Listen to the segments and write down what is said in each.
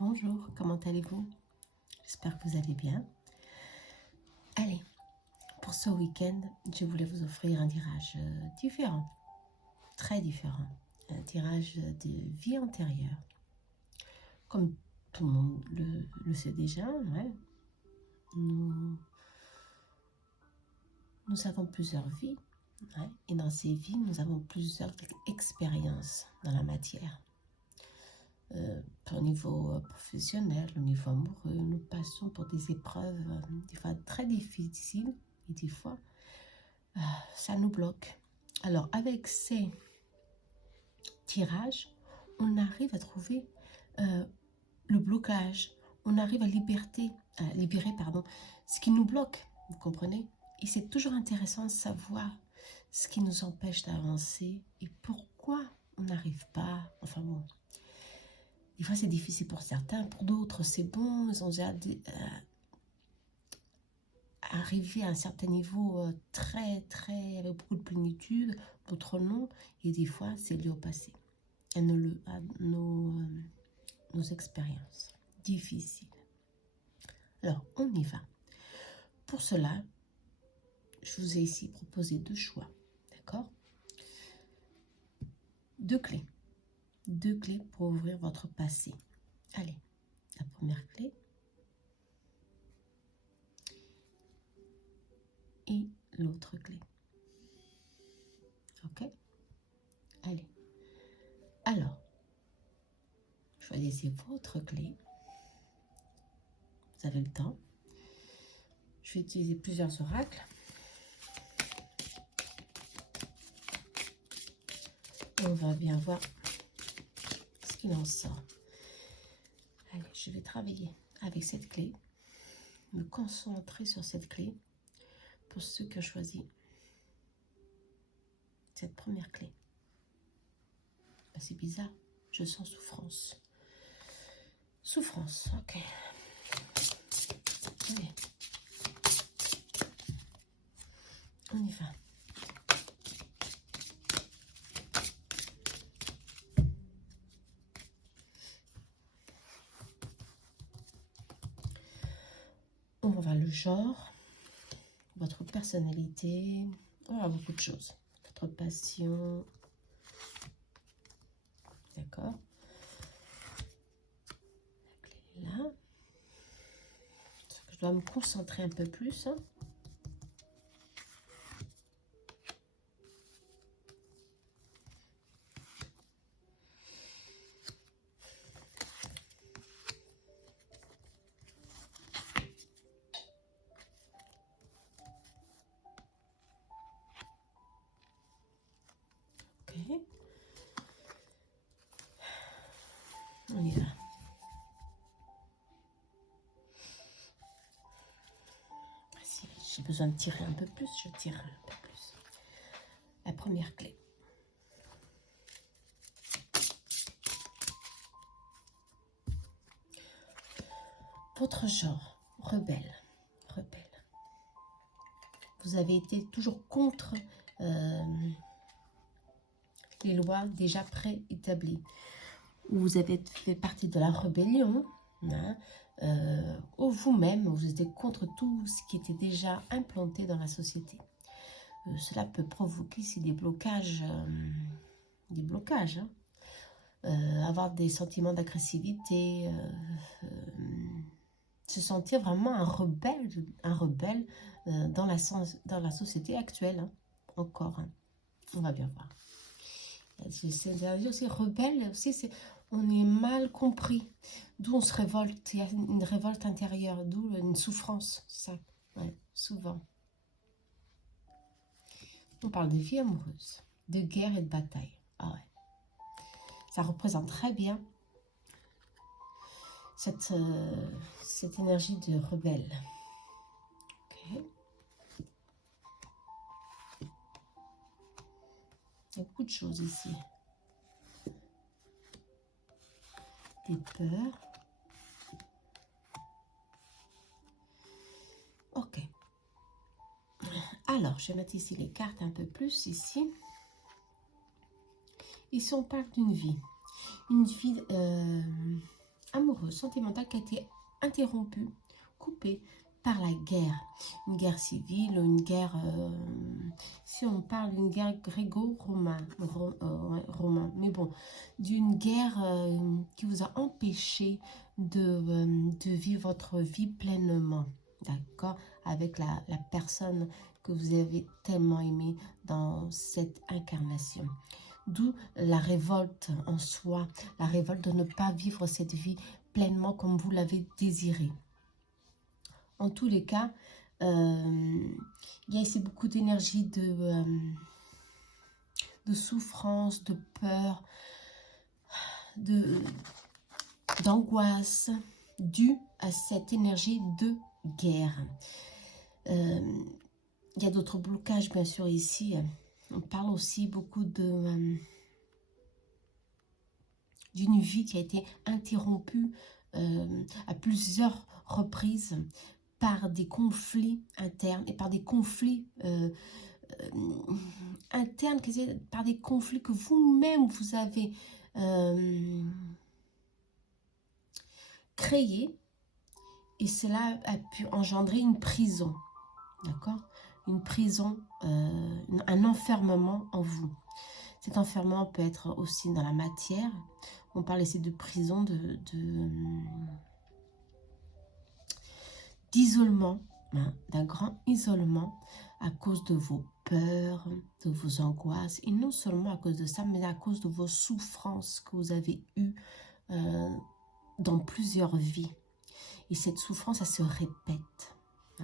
Bonjour, comment allez-vous? J'espère que vous allez bien. Allez, pour ce week-end, je voulais vous offrir un tirage différent, très différent. Un tirage de vie antérieure. Comme tout le monde le sait déjà, ouais. Nous avons plusieurs vies, ouais, et dans ces vies, nous avons plusieurs expériences dans la matière. Au niveau professionnel, au niveau amoureux, nous passons pour des épreuves des fois très difficiles et des fois ça nous bloque. Alors avec ces tirages, on arrive à trouver le blocage, on arrive à libérer ce qui nous bloque, vous comprenez? Et c'est toujours intéressant de savoir ce qui nous empêche d'avancer et pourquoi on n'arrive pas, enfin bon. Des fois, c'est difficile pour certains, pour d'autres, c'est bon, ils ont déjà arrivé à un certain niveau avec beaucoup de plénitude, d'autres non, et des fois, c'est lié au passé, à nos expériences difficiles. Alors, on y va. Pour cela, je vous ai ici proposé 2 choix, d'accord? 2 clés. 2 clés pour ouvrir votre passé. Allez, la première clé et l'autre clé. Ok? Allez. Alors, choisissez votre clé. Vous avez le temps. Je vais utiliser plusieurs oracles. Et on va bien voir ce qu'il en sort. Allez, je vais travailler avec cette clé. Me concentrer sur cette clé. Pour ceux qui ont choisi cette première clé. Ben, c'est bizarre. Je sens souffrance. Souffrance, ok. Allez. On y va. On va voir le genre, votre personnalité, on va voir beaucoup de choses. Votre passion. D'accord. La clé est là. Je dois me concentrer un peu plus. Ok. On y va. Si j'ai besoin de tirer un peu plus, je tire un peu plus. La première clé. Votre genre, rebelle. Rebelle. Vous avez été toujours contre les lois déjà préétablies. Vous avez fait partie de la rébellion, hein, ou vous-même, vous étiez contre tout ce qui était déjà implanté dans la société. Cela peut provoquer ici des blocages, hein. Avoir des sentiments d'agressivité, se sentir vraiment un rebelle dans la société actuelle, hein, encore. Hein. On va bien voir. C'est aussi rebelle, aussi on est mal compris, d'où on se révolte, il y a une révolte intérieure, d'où une souffrance, ça, ouais, souvent. On parle de vie amoureuse, de guerre et de bataille. Ah ouais. Ça représente très bien cette énergie de rebelle. Okay. Il y a beaucoup de choses ici. Des peurs. Ok. Alors, je vais mettre ici les cartes un peu plus ici. Ici, on parle d'une vie. Une vie amoureuse. sentimental qui a été interrompu, coupé par la guerre. Une guerre civile, une guerre, si on parle d'une guerre gréco-romaine, mais bon, d'une guerre qui vous a empêché de vivre votre vie pleinement, d'accord, avec la personne que vous avez tellement aimée dans cette incarnation. D'où la révolte en soi, la révolte de ne pas vivre cette vie pleinement comme vous l'avez désiré. En tous les cas, il y a ici beaucoup d'énergie de souffrance, de peur, d'angoisse due à cette énergie de guerre. Il y a d'autres blocages, bien sûr, ici. On parle aussi beaucoup d'une vie qui a été interrompue à plusieurs reprises par des conflits internes et par des conflits internes, par des conflits que vous-même vous avez créés, et cela a pu engendrer une prison, d'accord, une prison, un enfermement en vous. Cet enfermement peut être aussi dans la matière. On parle ici de prison, d'isolement, hein, d'un grand isolement à cause de vos peurs, de vos angoisses, et non seulement à cause de ça, mais à cause de vos souffrances que vous avez eues dans plusieurs vies. Et cette souffrance, ça se répète.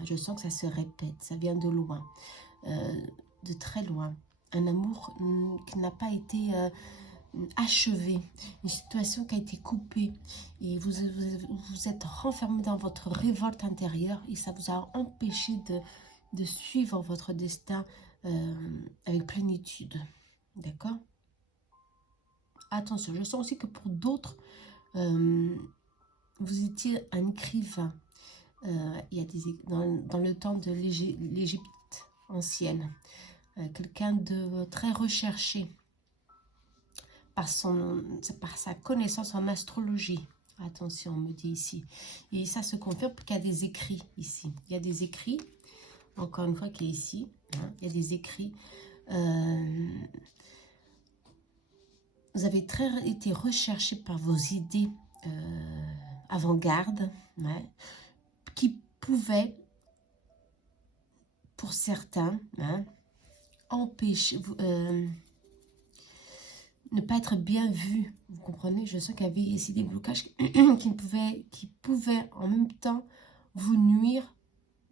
Je sens que ça se répète, ça vient de loin, de très loin. Un amour qui n'a pas été achevé, une situation qui a été coupée, et vous êtes renfermé dans votre révolte intérieure, et ça vous a empêché de suivre votre destin avec plénitude. D'accord? Attention, je sens aussi que pour d'autres, vous étiez un écrivain. Il y a dans le temps de l'Égypte ancienne, quelqu'un de très recherché par sa connaissance en astrologie. Attention, on me dit ici. Et ça se confirme qu'il y a des écrits ici. Il y a des écrits, encore une fois, qui est ici. Hein, il y a des écrits. Vous avez été recherché par vos idées avant-garde, ouais, qui pouvaient, pour certains, hein, empêcher, ne pas être bien vu. Vous comprenez? Je sens qu'il y avait ici des blocages qui pouvaient en même temps vous nuire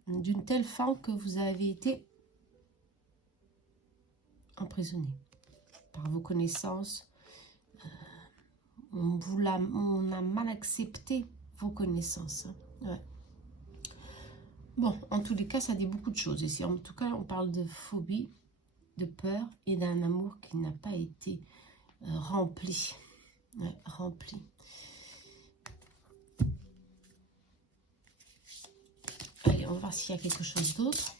d'une telle forme que vous avez été emprisonné par vos connaissances. On a mal accepté vos connaissances. Hein. Ouais. Bon, en tous les cas, ça dit beaucoup de choses ici. En tout cas, on parle de phobie, de peur et d'un amour qui n'a pas été rempli. Ouais, rempli. Allez, on va voir s'il y a quelque chose d'autre.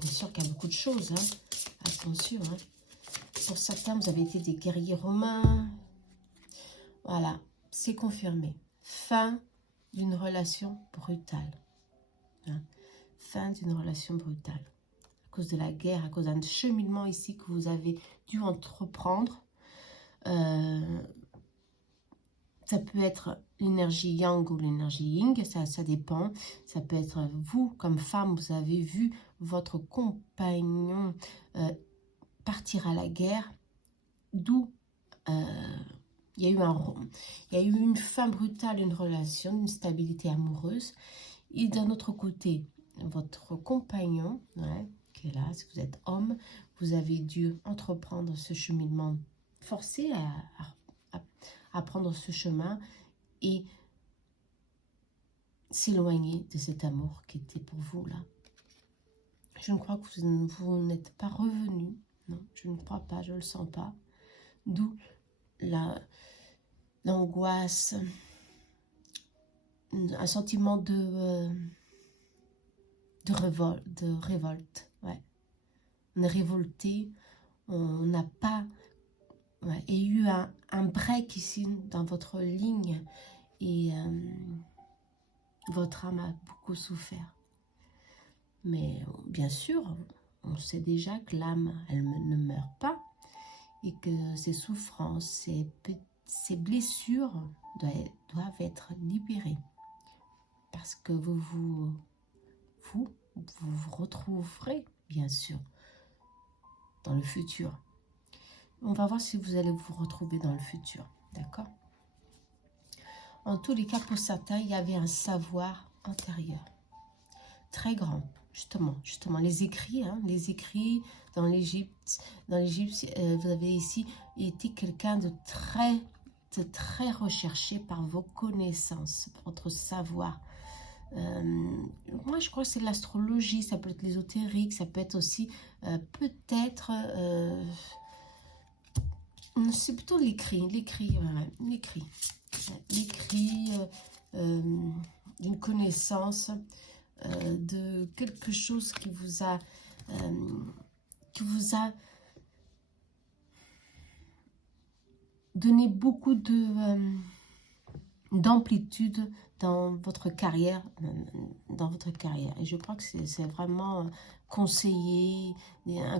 Bien sûr qu'il y a beaucoup de choses. Hein. Attention. Hein. Pour certains, vous avez été des guerriers romains. Voilà, c'est confirmé. Fin d'une relation brutale. Hein. Fin d'une relation brutale. À cause de la guerre, à cause d'un cheminement ici que vous avez dû entreprendre. Ça peut être l'énergie yang ou l'énergie yin, ça dépend. Ça peut être vous, comme femme, vous avez vu votre compagnon partir à la guerre, d'où il y a eu une fin brutale, une relation, une stabilité amoureuse. Et d'un autre côté, votre compagnon, ouais, qui est là, si vous êtes homme, vous avez dû entreprendre ce cheminement forcé à prendre ce chemin et s'éloigner de cet amour qui était pour vous là. Je ne crois que vous n'êtes pas revenu. Non, je ne crois pas, je ne le sens pas. D'où l'angoisse, un sentiment de révolte. Ouais. On est révolté, on n'a pas... Ouais, il y a eu un break ici dans votre ligne Et votre âme a beaucoup souffert. Mais bien sûr, on sait déjà que l'âme, elle ne meurt pas. Et que ces souffrances, ces blessures doivent être libérées. Parce que vous retrouverez, bien sûr, dans le futur. On va voir si vous allez vous retrouver dans le futur, d'accord? En tous les cas, pour certains, il y avait un savoir antérieur, très grand. Justement, les écrits dans l'Égypte, vous avez ici été quelqu'un de très recherché par vos connaissances, votre savoir. Moi, je crois que c'est l'astrologie, ça peut être l'ésotérique, ça peut être aussi peut-être... c'est plutôt l'écrit, d'une connaissance, de quelque chose qui vous a donné beaucoup d'amplitude dans votre carrière, Et je crois que c'est vraiment un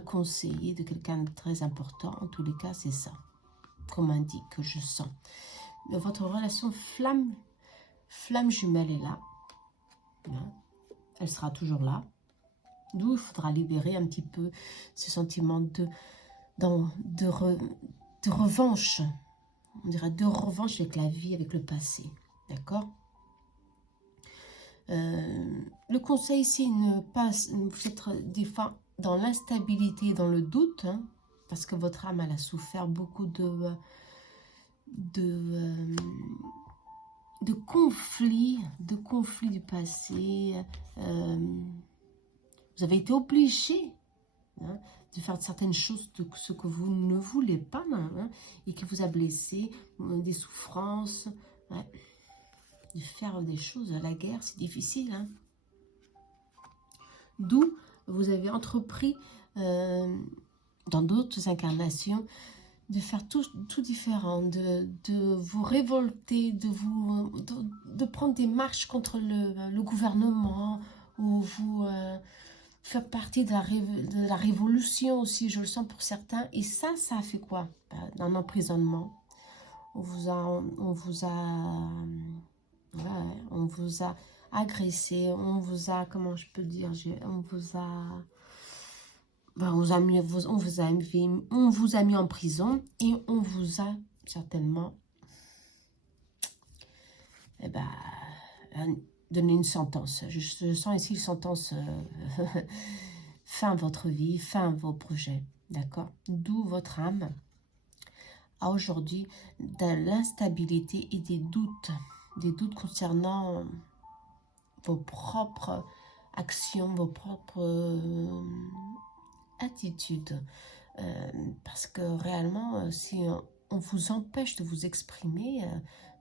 conseiller de quelqu'un de très important. En tous les cas, c'est ça, comme indique, que je sens. Votre relation flamme jumelle est là. Elle sera toujours là. D'où il faudra libérer un petit peu ce sentiment de revanche. On dirait de revanche avec la vie, avec le passé. D'accord? Le conseil ici, ne pas être des fois dans l'instabilité, dans le doute, parce que votre âme, elle a souffert beaucoup de conflits du passé. Vous avez été obligé de faire certaines choses, de ce que vous ne voulez pas, et qui vous a blessé, des souffrances, de faire des choses à la guerre, c'est difficile. D'où vous avez entrepris, dans d'autres incarnations, de faire tout différent, de vous révolter, de prendre des marches contre le gouvernement, ou vous faire partie de la révolution aussi, je le sens pour certains. Et ça a fait quoi? Un emprisonnement. On vous a agressé, on vous a, comment je peux dire, on vous a mis en prison, et on vous a certainement donné une sentence. Je sens ici une sentence, fin à votre vie, fin à vos projets, d'accord? D'où votre âme a aujourd'hui de l'instabilité et des doutes concernant vos propres actions, vos propres attitudes. Parce que réellement, si on vous empêche de vous exprimer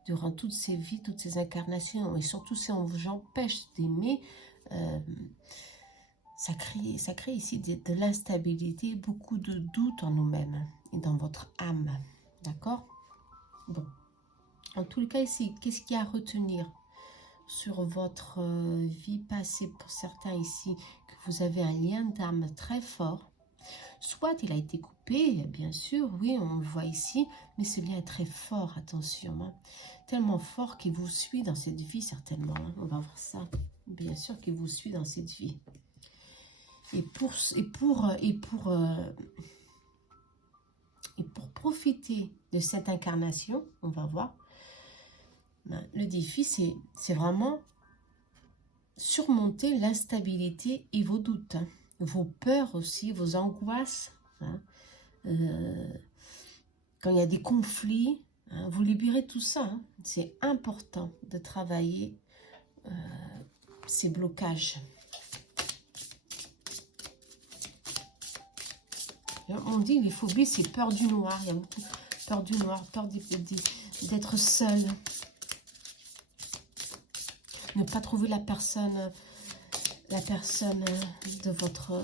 durant toutes ces vies, toutes ces incarnations, et surtout si on vous empêche d'aimer, ça crée ici de l'instabilité, beaucoup de doutes en nous-mêmes et dans votre âme. D'accord? Bon. En tout cas, ici, qu'est-ce qu'il y a à retenir sur votre vie passée pour certains ici, que vous avez un lien d'âme très fort. Soit il a été coupé, bien sûr, oui, on le voit ici, mais ce lien est très fort, attention, tellement fort qu'il vous suit dans cette vie, certainement, on va voir ça, bien sûr qu'il vous suit dans cette vie. Et pour profiter de cette incarnation, on va voir, le défi, c'est vraiment surmonter l'instabilité et vos doutes, vos peurs aussi, vos angoisses. Quand il y a des conflits, vous libérez tout ça. C'est important de travailler ces blocages. On dit les phobies, c'est peur du noir. Il y a beaucoup peur du noir, peur d'être seul. Ne pas trouver la personne de votre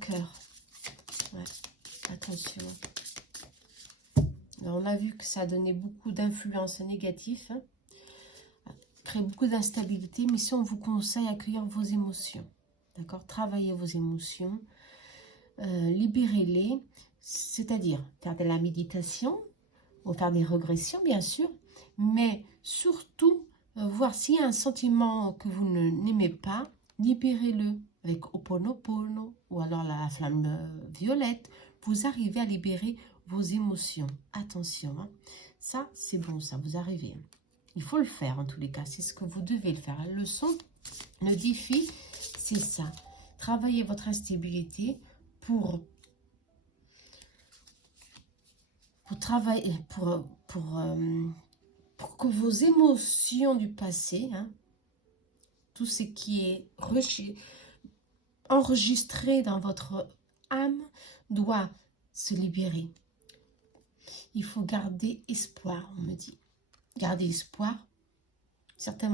cœur. Ouais, attention. Alors, on a vu que ça a donné beaucoup d'influences négatives, hein, crée beaucoup d'instabilité, mais si on vous conseille d'accueillir vos émotions, d'accord? Travaillez vos émotions, libérez-les, c'est-à-dire faire de la méditation, ou faire des régressions, bien sûr, mais surtout, voir s'il y a un sentiment que vous n'aimez pas, libérez-le avec Ho'oponopono ou alors la flamme violette. Vous arrivez à libérer vos émotions. Attention, hein. Ça, c'est bon, ça, vous arrivez. Il faut le faire en tous les cas, c'est ce que vous devez le faire. La leçon, le défi, c'est ça. Travaillez votre instabilité pour travailler, pour que vos émotions du passé, hein, tout ce qui est enregistré dans votre âme doit se libérer. Il faut garder espoir, on me dit. Garder espoir. Certains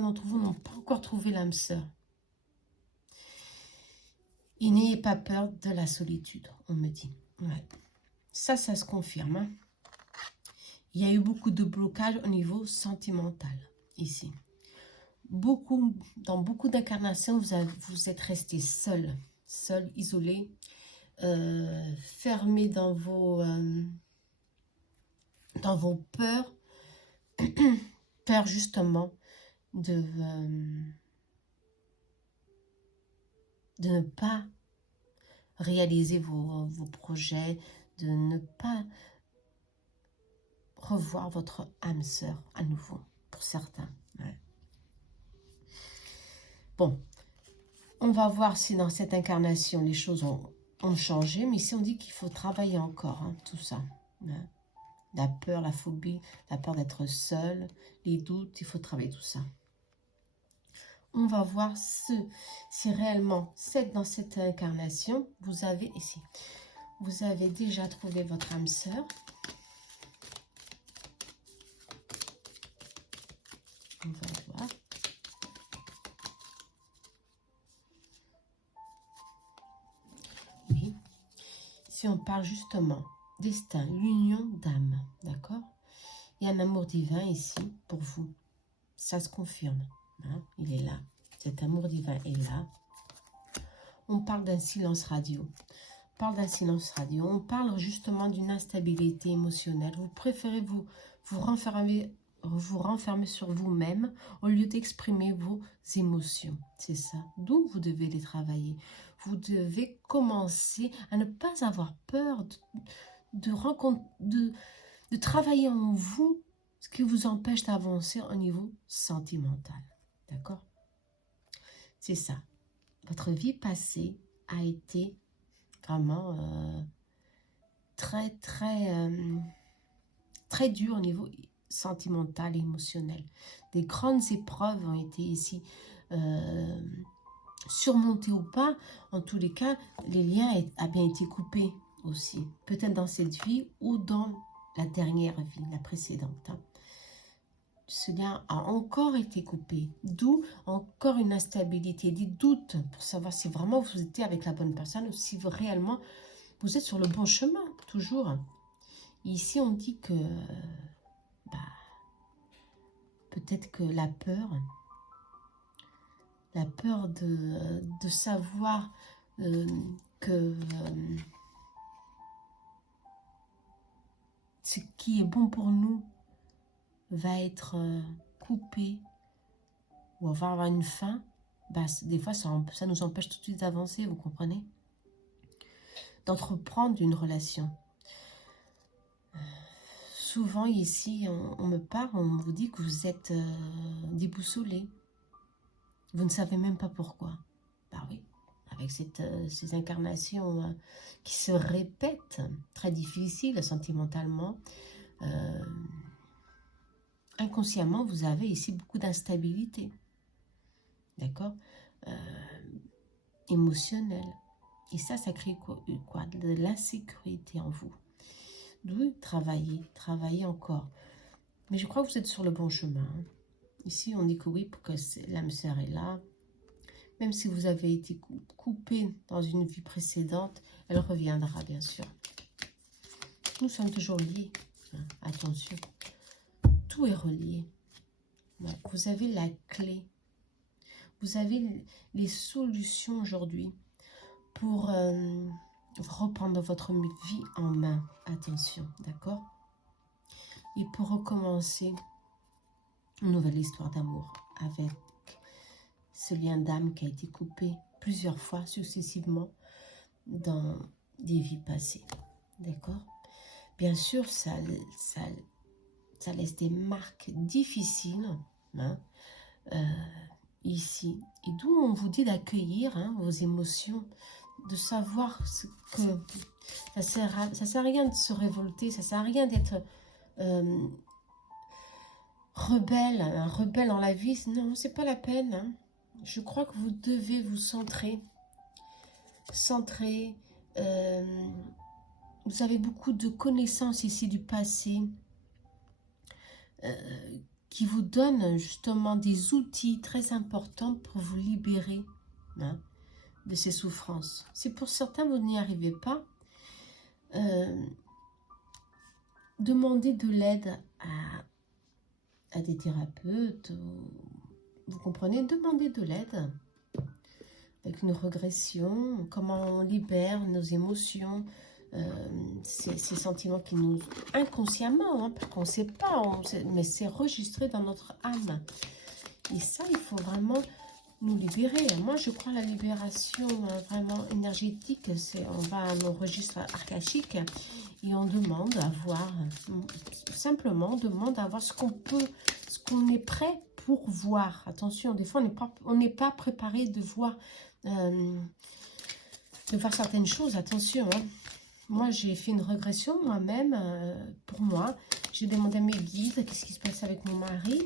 d'entre vous n'ont pas encore trouvé l'âme sœur. Et n'ayez pas peur de la solitude, on me dit. Ouais. Ça se confirme. Hein. Il y a eu beaucoup de blocages au niveau sentimental, ici. Dans beaucoup d'incarnations, vous êtes resté seul, isolé, fermé dans vos peurs, peur justement de ne pas réaliser vos projets, de ne pas revoir votre âme sœur à nouveau, pour certains. Ouais. Bon, on va voir si dans cette incarnation, les choses ont changé, mais ici on dit qu'il faut travailler encore, hein, tout ça. Hein. La peur, la phobie, la peur d'être seul, les doutes, il faut travailler tout ça. On va voir si réellement, dans cette incarnation, vous avez ici, vous avez déjà trouvé votre âme sœur. On va voir. Oui. Si on parle justement destin, l'union d'âme, d'accord? Il y a un amour divin ici pour vous. Ça se confirme. Hein? Il est là. Cet amour divin est là. On parle d'un silence radio. On parle d'un silence radio. On parle justement d'une instabilité émotionnelle. Vous préférez vous renfermer sur vous-même au lieu d'exprimer vos émotions. C'est ça. D'où vous devez les travailler. Vous devez commencer à ne pas avoir peur de travailler en vous ce qui vous empêche d'avancer au niveau sentimental. D'accord? C'est ça. Votre vie passée a été vraiment très dure au niveau sentimental et émotionnel. Des grandes épreuves ont été ici surmontées ou pas. En tous les cas, les liens ont bien été coupés aussi. Peut-être dans cette vie ou dans la dernière vie, la précédente. Hein. Ce lien a encore été coupé, d'où encore une instabilité, des doutes pour savoir si vraiment vous étiez avec la bonne personne ou si réellement vous êtes sur le bon chemin, toujours. Ici, on dit que peut-être que la peur de savoir que ce qui est bon pour nous va être coupé ou va avoir une fin, des fois ça nous empêche tout de suite d'avancer, vous comprenez? D'entreprendre une relation. Souvent ici, on me parle, on vous dit que vous êtes déboussolé. Vous ne savez même pas pourquoi. Bah oui, avec ces incarnations qui se répètent, très difficiles sentimentalement, inconsciemment, vous avez ici beaucoup d'instabilité. D'accord? Émotionnelle. Et ça crée quoi? De l'insécurité en vous. D'où travailler encore. Mais je crois que vous êtes sur le bon chemin. Hein. Ici, on dit que oui, pour que l'âme sœur est là. Même si vous avez été coupé dans une vie précédente, elle reviendra, bien sûr. Nous sommes toujours liés. Hein, attention, tout est relié. Ouais, vous avez la clé. Vous avez les solutions aujourd'hui pour reprendre votre vie en main. Attention, d'accord? Et pour recommencer une nouvelle histoire d'amour avec ce lien d'âme qui a été coupé plusieurs fois successivement dans des vies passées. D'accord? Bien sûr, ça laisse des marques difficiles, hein, ici. Et d'où on vous dit d'accueillir vos émotions, de savoir ce que ça sert à rien de se révolter, ça sert à rien d'être rebelle, un rebelle dans la vie. Non, c'est pas la peine. Hein. Je crois que vous devez vous centrer. Vous avez beaucoup de connaissances ici du passé qui vous donnent justement des outils très importants pour vous libérer de ces souffrances. Si pour certains vous n'y arrivez pas, demandez de l'aide à des thérapeutes, vous comprenez, demandez de l'aide avec une régression, comment on libère nos émotions, ces sentiments qui nous... inconsciemment, parce qu'on ne sait pas, mais c'est enregistré dans notre âme. Et ça, il faut vraiment nous libérer. Moi, je crois à la libération vraiment énergétique. On va à nos registres archaïques et on demande à voir, simplement, on demande à voir ce qu'on est prêt pour voir. Attention, des fois, on n'est pas préparé de voir certaines choses. Attention, hein. Moi, j'ai fait une régression moi-même, pour moi. J'ai demandé à mes guides qu'est-ce qui se passe avec mon mari.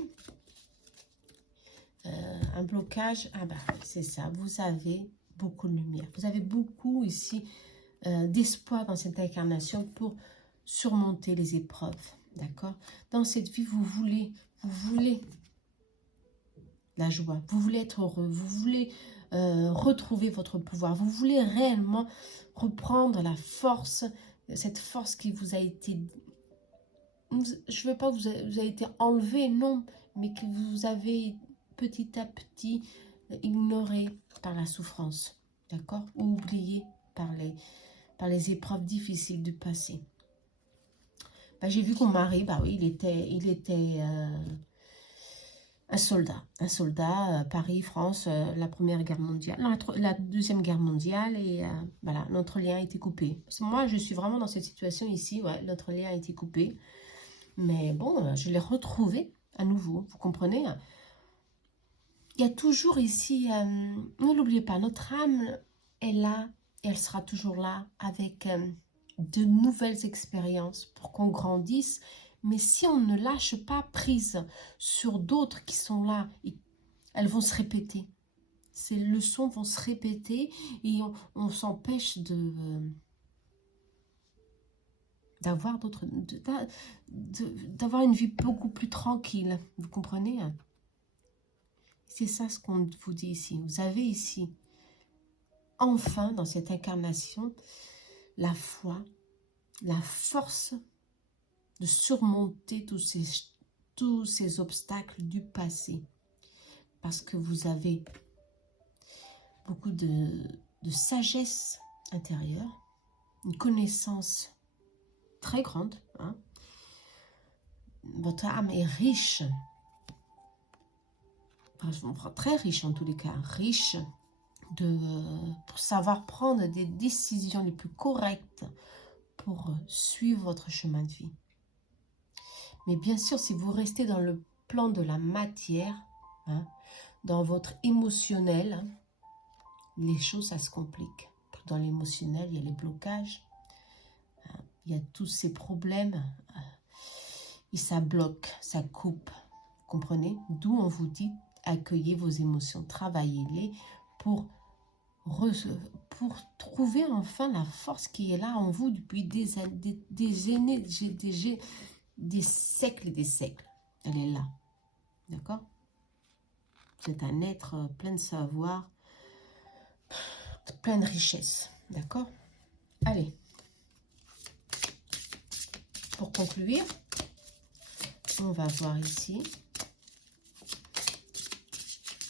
Un blocage, ah bah c'est ça, vous avez beaucoup de lumière. Vous avez beaucoup ici d'espoir dans cette incarnation pour surmonter les épreuves, d'accord? Dans cette vie, vous voulez la joie, vous voulez être heureux, vous voulez retrouver votre pouvoir, vous voulez réellement reprendre la force, cette force qui vous a été, je ne veux pas vous a été enlevée, non, mais que vous avez petit à petit ignoré par la souffrance, d'accord, ou oublié par les épreuves difficiles du passé. Ben, j'ai vu que mon mari, bah oui, il était un soldat, Paris, France, la Première Guerre mondiale, non, la Deuxième Guerre mondiale, et voilà, notre lien a été coupé. Parce que moi, je suis vraiment dans cette situation ici, ouais, notre lien a été coupé, mais bon, je l'ai retrouvé à nouveau, vous comprenez? Il y a toujours ici, ne l'oubliez pas, notre âme est là, et elle sera toujours là, avec de nouvelles expériences pour qu'on grandisse. Mais si on ne lâche pas prise sur d'autres qui sont là, elles vont se répéter. Ces leçons vont se répéter et on s'empêche d'avoir une vie beaucoup plus tranquille. Vous comprenez? C'est ça ce qu'on vous dit ici. Vous avez ici, enfin, dans cette incarnation, la foi, la force de surmonter tous ces obstacles du passé. Parce que vous avez beaucoup de sagesse intérieure, une connaissance très grande. Hein. Votre âme est riche, très riche en tous les cas, riche pour savoir prendre des décisions les plus correctes pour suivre votre chemin de vie. Mais bien sûr, si vous restez dans le plan de la matière, hein, dans votre émotionnel, les choses, ça se complique. Dans l'émotionnel, il y a les blocages, hein, il y a tous ces problèmes, et ça bloque, ça coupe. Vous comprenez? D'où on vous dit, accueillez vos émotions, travaillez-les pour trouver enfin la force qui est là en vous depuis des années, des siècles et des siècles. Elle est là. D'accord? Vous êtes un être plein de savoir, plein de richesse. D'accord? Allez. pour conclure, on va voir ici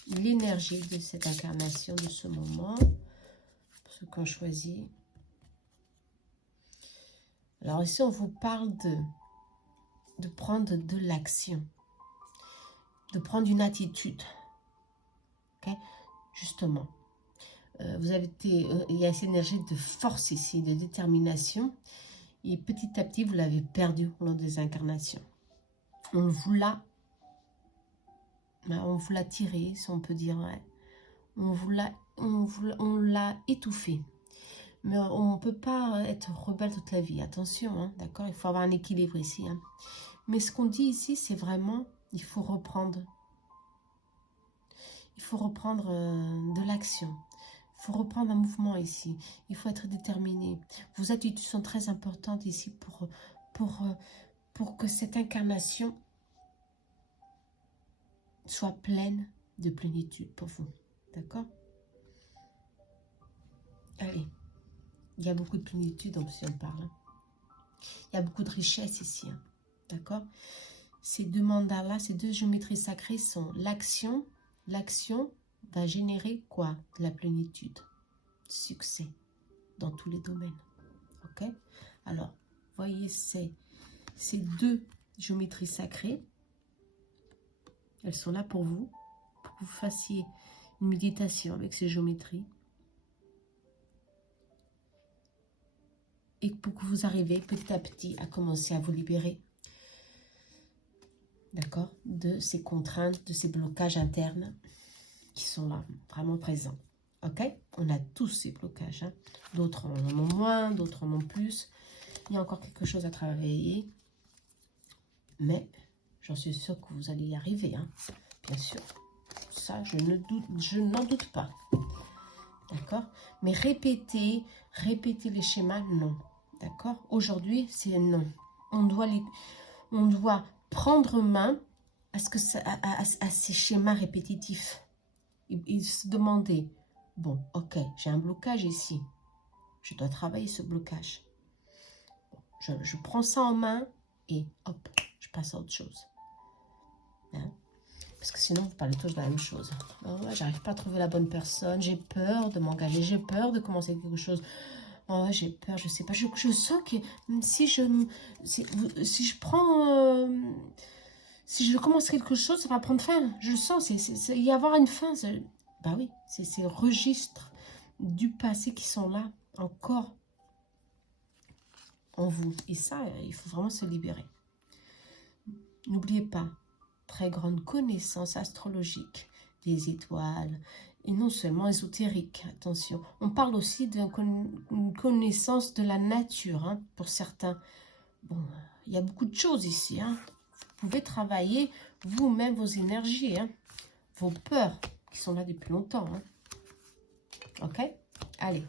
l'énergie de cette incarnation, de ce moment, pour ceux qu'on choisit. Alors ici, on vous parle de prendre de l'action, de prendre une attitude. Okay? Justement, vous avez été, il y a cette énergie de force ici, de détermination, et petit à petit, vous l'avez perdu au long des incarnations. On vous l'a tiré, si on peut dire. Ouais. On l'a étouffé. Mais on ne peut pas être rebelle toute la vie. Attention, hein, d'accord? Il faut avoir un équilibre ici. Hein. Mais ce qu'on dit ici, c'est vraiment, il faut reprendre. Il faut reprendre de l'action. Il faut reprendre un mouvement ici. Il faut être déterminé. Vos attitudes sont très importantes ici pour que cette incarnation soit pleine de plénitude pour vous. D'accord? Allez. Il y a beaucoup de plénitude, si on parle. Il y a beaucoup de richesse ici. Hein. D'accord? Ces deux mandats-là, ces deux géométries sacrées sont l'action. L'action va générer quoi? De la plénitude. Succès dans tous les domaines. Ok? Alors, voyez ces deux géométries sacrées. Elles sont là pour vous que vous fassiez une méditation avec ces géométries. Et pour que vous arriviez petit à petit à commencer à vous libérer, d'accord, de ces contraintes, de ces blocages internes qui sont là, vraiment présents. Ok? On a tous ces blocages. Hein. D'autres en ont moins, d'autres en ont plus. Il y a encore quelque chose à travailler. Mais j'en suis sûre que vous allez y arriver. Hein. Bien sûr. Ça, je n'en doute pas. D'accord? Mais répéter les schémas, non. D'accord? Aujourd'hui, c'est non. On doit prendre main à ces schémas répétitifs. Et se demander, bon, ok, j'ai un blocage ici. Je dois travailler ce blocage. Je prends ça en main et hop, je passe à autre chose. Hein? Parce que sinon, vous parlez tous de la même chose. Oh, ouais, j'arrive pas à trouver la bonne personne. J'ai peur de m'engager. J'ai peur de commencer quelque chose. Oh, j'ai peur, je sais pas. Je sens que si je prends... si je commence quelque chose, ça va prendre fin. Je le sens. Il y avoir une fin. Bah oui, c'est ces registres du passé qui sont là, encore en vous. Et ça, il faut vraiment se libérer. N'oubliez pas, très grande connaissance astrologique des étoiles, et non seulement ésotérique, attention. On parle aussi d'une connaissance de la nature, hein, pour certains. Bon, il y a beaucoup de choses ici. Hein. Vous pouvez travailler vous-même vos énergies, hein, vos peurs qui sont là depuis longtemps. Hein. Ok? Allez.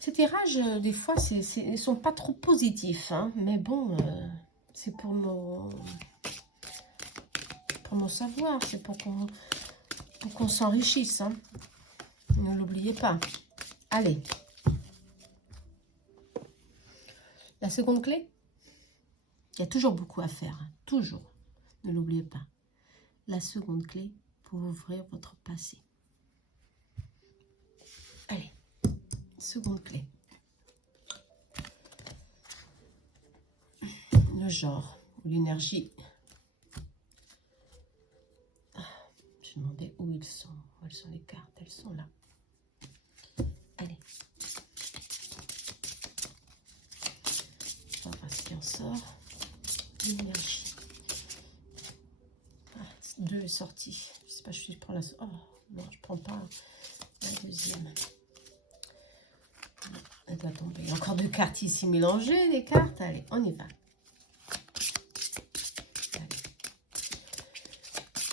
Ces tirages, des fois, ils ne sont pas trop positifs, hein, mais bon, c'est pour nos savoir, c'est pour qu'on s'enrichisse. Hein. Ne l'oubliez pas. Allez. La seconde clé, il y a toujours beaucoup à faire. Hein. Toujours. Ne l'oubliez pas. La seconde clé pour ouvrir votre passé. Allez. Seconde clé. Le genre ou l'énergie. Je me demandais où ils sont. Où elles sont les cartes? Elles sont là. Allez. On va voir ce qui en sort. L'énergie. Ah, 2 est sorti. Je sais pas, je prends la... Oh, non, je prends pas la deuxième. Elle doit tomber. Il y a encore 2 cartes ici mélangées, les cartes. Allez, on y va.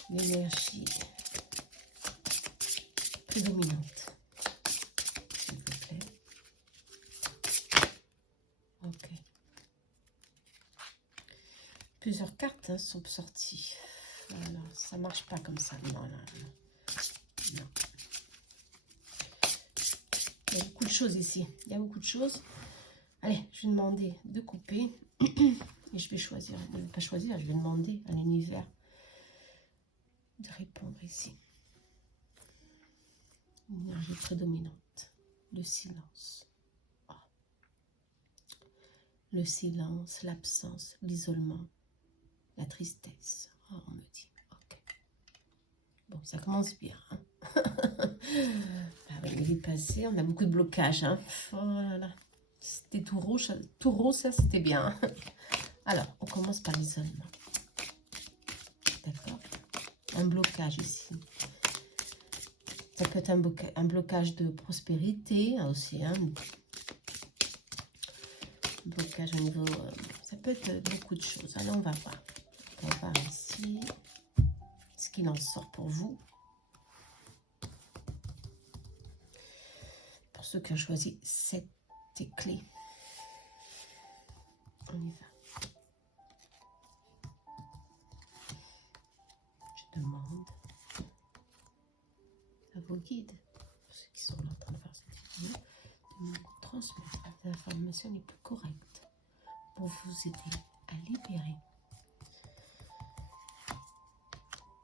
L'énergie prédominante, s'il vous plaît. Ok. Plusieurs cartes, hein, sont sorties. Voilà, ça marche pas comme ça. Non, non, non. Non. Il y a beaucoup de choses ici. Il y a beaucoup de choses. Allez, je vais demander de couper. Et je vais choisir, je ne vais pas choisir, je vais demander à l'univers de répondre ici. Énergie prédominante, le silence. Oh. Le silence, l'absence, l'isolement, la tristesse. Oh, on me dit, ok. Bon, ça commence bien. Hein. Ah oui, il est passé, on a beaucoup de blocages. Hein. Oh là là. C'était tout rose, ça c'était bien. Alors, on commence par l'isolement. D'accord? Un blocage ici. Ça peut être un blocage de prospérité aussi. Hein. Blocage au niveau... ça peut être beaucoup de choses. Alors, on va voir. On va voir ici ce qu'il en sort pour vous. Pour ceux qui ont choisi cette clé. On y va. Je demande à vos guides, pour ceux qui sont là en train de faire cette vidéo, de nous transmettre les informations les plus correctes pour vous aider à libérer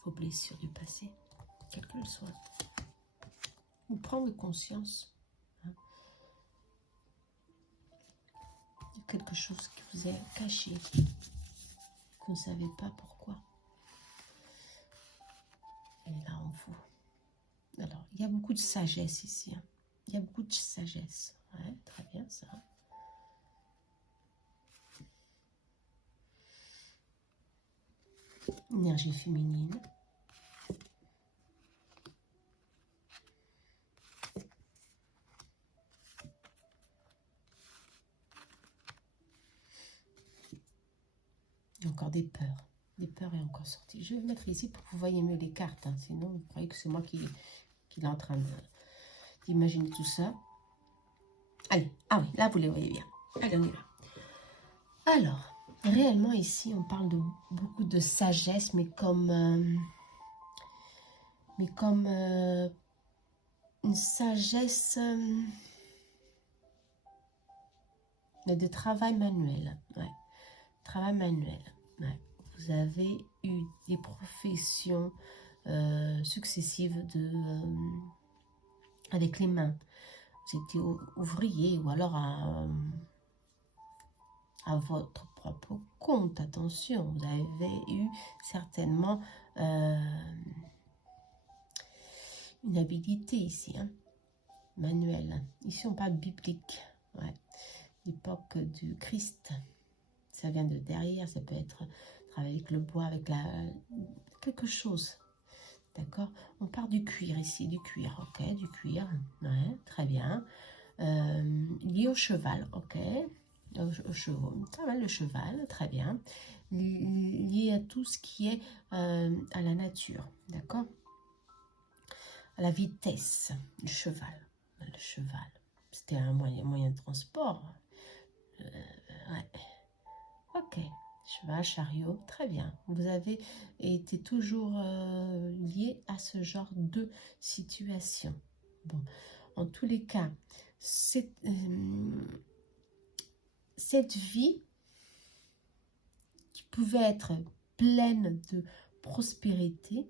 vos blessures du passé, quelles qu'elles soient, ou prendre conscience de quelque chose qui vous est caché, que vous ne savez pas pourquoi. Elle est là en vous. Alors, il y a beaucoup de sagesse ici. Hein. Il y a beaucoup de sagesse. Ouais, très bien ça. Énergie féminine. Il y a encore des peurs. Des peurs est encore sorti. Je vais mettre ici pour que vous voyez mieux les cartes. Hein. Sinon, vous croyez que c'est moi qui est en train d'imaginer tout ça. Allez, ah oui, là vous les voyez bien. Allez, on y va. Alors, réellement ici, on parle de beaucoup de sagesse, mais comme une sagesse de travail manuel. Ouais. Travail manuel. Ouais. Vous avez eu des professions successives avec les mains. Vous étiez ouvrier ou alors à votre propre compte. Attention, vous avez eu certainement une habilité ici, hein, manuelle. Ici, on parle biblique. Ouais. L'époque du Christ. Ça vient de derrière, ça peut être travailler avec le bois, avec quelque chose. D'accord? On part du cuir ici, du cuir, ok, du cuir, ouais, très bien. Lié au cheval, ok, au cheval, ça va, le cheval, très bien. Lié à tout ce qui est à la nature, d'accord? À la vitesse du cheval. Le cheval, c'était un moyen de transport. Ouais. Ok. Cheval, chariot, très bien. Vous avez été toujours lié à ce genre de situation. Bon, en tous les cas, cette vie qui pouvait être pleine de prospérité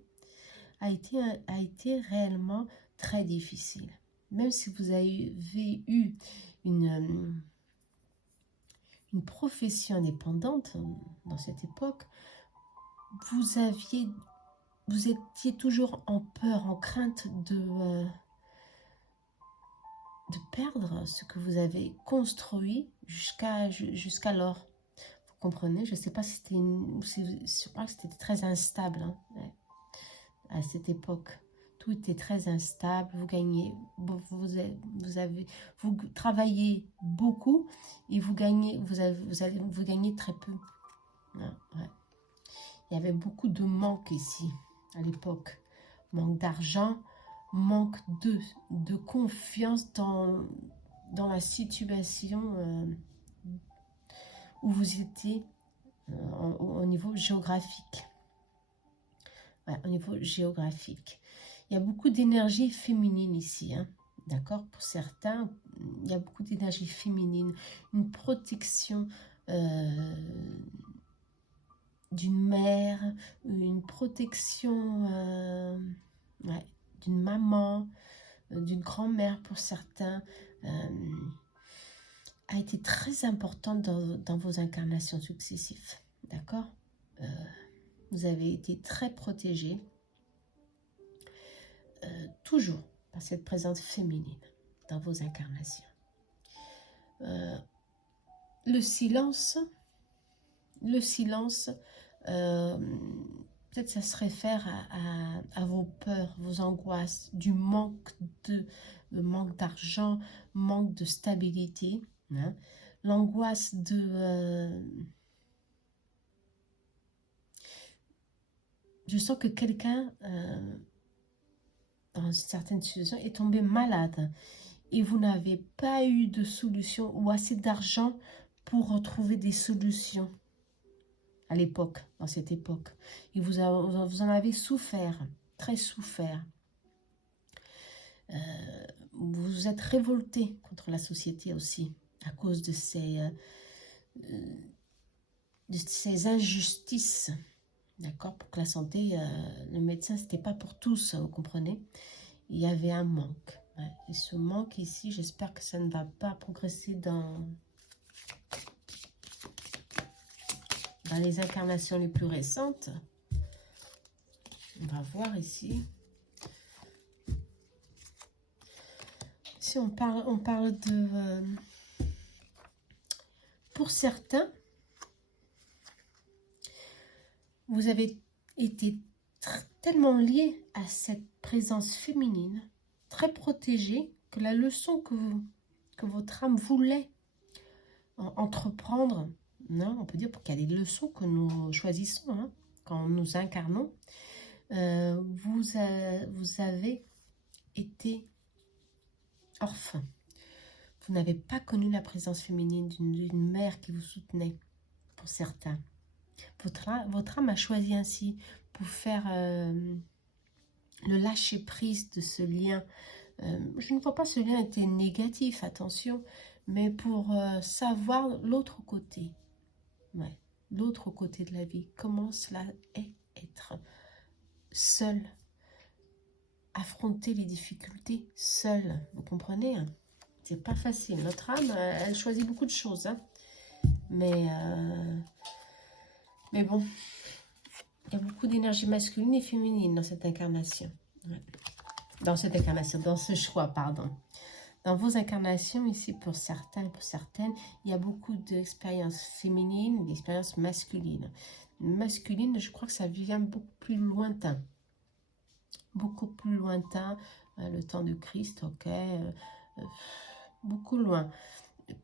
a été réellement très difficile. Même si vous avez eu une profession indépendante dans cette époque, vous étiez toujours en peur, en crainte de perdre ce que vous avez construit jusqu'alors. Vous comprenez? Je ne sais pas si c'était je crois que c'était très instable, hein, ouais, à cette époque. Tout était très instable, vous gagnez, vous travaillez beaucoup et vous gagnez très peu. Ouais, ouais. Il y avait beaucoup de manque ici, à l'époque. Manque d'argent, manque de confiance dans la situation où vous étiez au niveau géographique. Ouais, au niveau géographique. Il y a beaucoup d'énergie féminine ici. Hein. D'accord? Pour certains, il y a beaucoup d'énergie féminine, une protection d'une mère, une protection ouais, d'une maman, d'une grand-mère pour certains, a été très importante dans vos incarnations successives. D'accord? Vous avez été très protégés, toujours par cette présence féminine dans vos incarnations. Le silence, peut-être ça se réfère à vos peurs, vos angoisses, du manque d'argent, manque de stabilité, hein, l'angoisse je sens que quelqu'un, dans certaines situations, est tombé malade et vous n'avez pas eu de solution ou assez d'argent pour retrouver des solutions à l'époque, dans cette époque. Et vous en avez souffert, très souffert. Vous vous êtes révolté contre la société aussi, à cause de ces injustices. D'accord? Pour que la santé, le médecin, c'était pas pour tous, vous comprenez? Il y avait un manque. Ouais. Et ce manque ici, j'espère que ça ne va pas progresser dans les incarnations les plus récentes. On va voir ici. Si on parle de... pour certains, vous avez été tellement liés à cette présence féminine, très protégée, que la leçon que votre âme voulait entreprendre, non, on peut dire qu'il y a des leçons que nous choisissons, hein, quand nous incarnons, vous avez été orphelin. Vous n'avez pas connu la présence féminine d'une mère qui vous soutenait, pour certains. Votre âme a choisi ainsi pour faire le lâcher-prise de ce lien. Je ne vois pas ce lien était négatif, attention, mais pour savoir l'autre côté. Ouais, l'autre côté de la vie. Comment cela est être seul, affronter les difficultés seul. Vous comprenez, hein? C'est pas facile. Notre âme, elle choisit beaucoup de choses, hein. Mais bon, il y a beaucoup d'énergie masculine et féminine dans cette incarnation. Ouais. Dans ce choix, pardon. Dans vos incarnations, ici, pour certains et pour certaines, il y a beaucoup d'expériences féminines, d'expériences masculines. Masculine, je crois que ça vient beaucoup plus lointain. Beaucoup plus lointain, le temps de Christ, ok, beaucoup loin.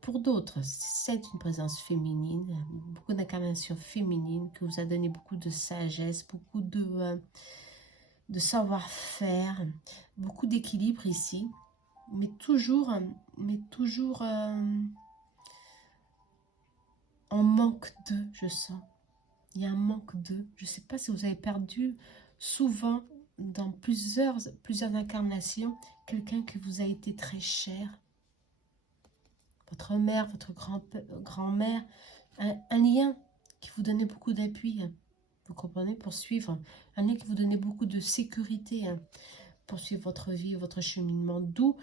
Pour d'autres, c'est une présence féminine, beaucoup d'incarnations féminines qui vous a donné beaucoup de sagesse, beaucoup de savoir-faire, beaucoup d'équilibre ici, mais toujours en manque de, je sens. Il y a un manque de, je ne sais pas si vous avez perdu souvent dans plusieurs incarnations quelqu'un qui vous a été très cher. Votre mère, votre grand-mère, un lien qui vous donnait beaucoup d'appui, hein, vous comprenez, pour suivre, un lien qui vous donnait beaucoup de sécurité, hein, pour suivre votre vie, votre cheminement, d'où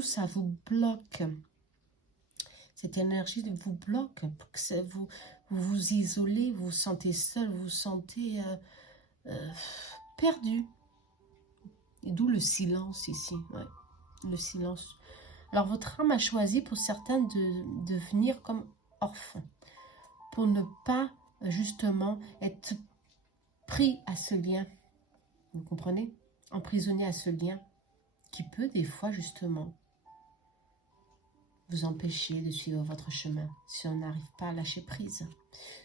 ça vous bloque, cette énergie vous bloque, pour que vous vous isolez, vous vous sentez seul, vous vous sentez perdu, et d'où le silence ici, ouais, le silence. Alors, votre âme a choisi pour certains de venir comme orphelin, pour ne pas, justement, être pris à ce lien. Vous comprenez? Emprisonné à ce lien qui peut, des fois, justement, vous empêcher de suivre votre chemin. Si on n'arrive pas à lâcher prise,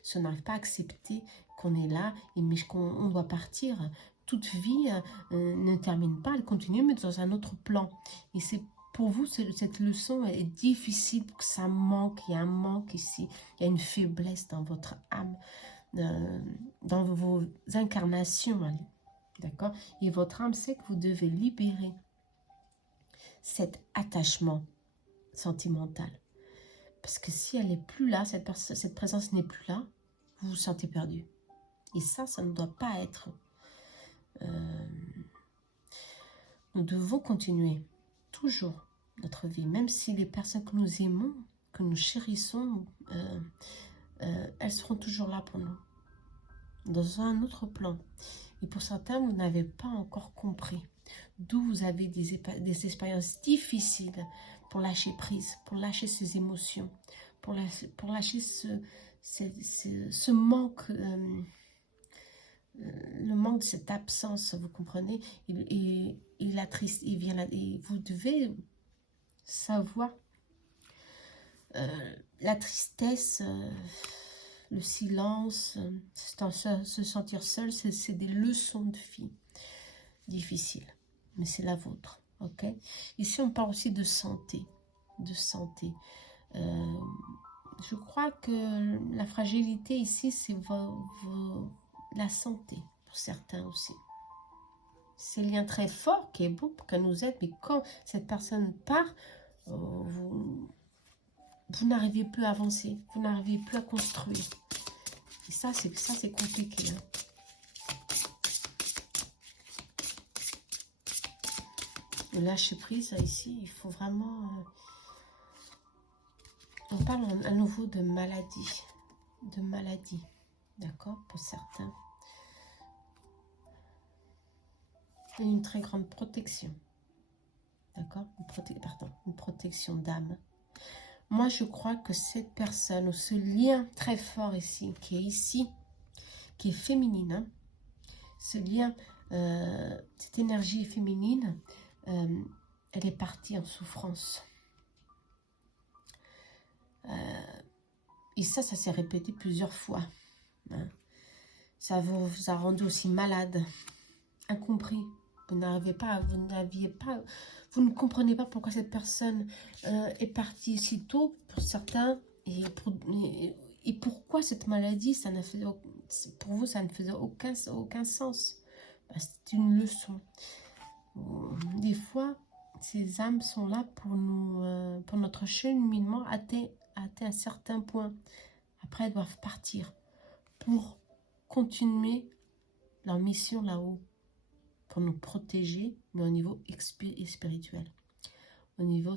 si on n'arrive pas à accepter qu'on est là, mais qu'on doit partir. Toute vie ne termine pas, elle continue, mais dans un autre plan. Et c'est pour vous, cette leçon est difficile, que ça manque, il y a un manque ici, il y a une faiblesse dans votre âme, dans vos incarnations, d'accord? Et votre âme sait que vous devez libérer cet attachement sentimental. Parce que si elle n'est plus là, cette présence n'est plus là, vous vous sentez perdu. Et ça ne doit pas être. Nous devons continuer toujours notre vie, même si les personnes que nous aimons, que nous chérissons, elles seront toujours là pour nous, dans un autre plan. Et pour certains, vous n'avez pas encore compris d'où vous avez des expériences difficiles pour lâcher prise, pour lâcher ces émotions, pour lâcher ce manque, le manque de cette absence, vous comprenez, et la triste, et vous devez savoir la tristesse, le silence, se sentir seul, c'est des leçons de vie difficiles, mais c'est la vôtre, ok? Ici, on parle aussi de santé, je crois que la fragilité ici, c'est la santé, pour certains aussi. C'est un lien très fort qui est bon pour qu'elle nous aide, mais quand cette personne part, vous n'arrivez plus à avancer, vous n'arrivez plus à construire. Et ça, c'est compliqué. Hein. Le lâcher prise, ici, il faut vraiment... on parle à nouveau de maladie. D'accord, pour certains. Et une très grande protection. D'accord, une protection d'âme. Moi, je crois que cette personne, ou ce lien très fort ici, qui est féminine, hein, ce lien, cette énergie féminine, elle est partie en souffrance. Et ça s'est répété plusieurs fois. Hein. Ça vous a rendu aussi malade, incompris. Vous ne comprenez pas pourquoi cette personne est partie si tôt pour certains, et pourquoi cette maladie, pour vous, ça ne faisait aucun sens. C'est une leçon. Des fois, ces âmes sont là pour nous, pour notre cheminement atteint un certain point. Après, elles doivent partir pour continuer leur mission là-haut, pour nous protéger, mais au niveau spirituel. Au niveau